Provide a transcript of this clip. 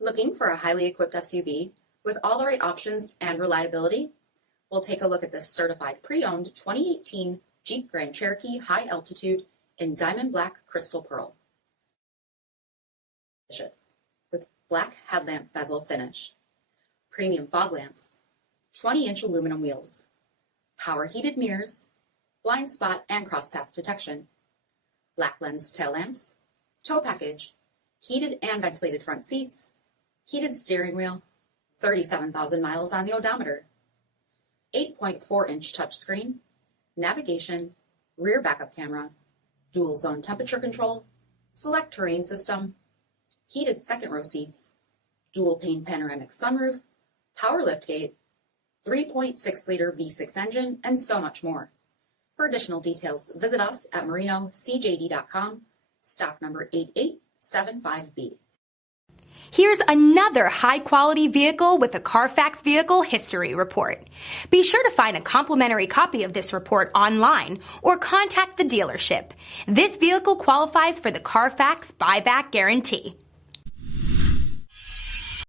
Looking for a highly equipped SUV with all the right options and reliability? We'll take a look at this certified pre-owned 2018 Jeep Grand Cherokee High Altitude in Diamond Black Crystal Pearl with black headlamp bezel finish, premium fog lamps, 20-inch aluminum wheels, power heated mirrors, blind spot and crosspath detection, black lens tail lamps, tow package, heated and ventilated front seats, heated steering wheel, 37,000 miles on the odometer, 8.4-inch touchscreen, navigation, rear backup camera, dual zone temperature control, SELEC-TERRAIN system, heated second row seats, dual pane panoramic sunroof, power liftgate, 3.6-liter V6 engine, and so much more. For additional details, visit us at marinocjd.com, stock number 8875B. Here's another high-quality vehicle with a Carfax Vehicle History Report. Be sure to find a complimentary copy of this report online or contact the dealership. This vehicle qualifies for the Carfax Buyback Guarantee.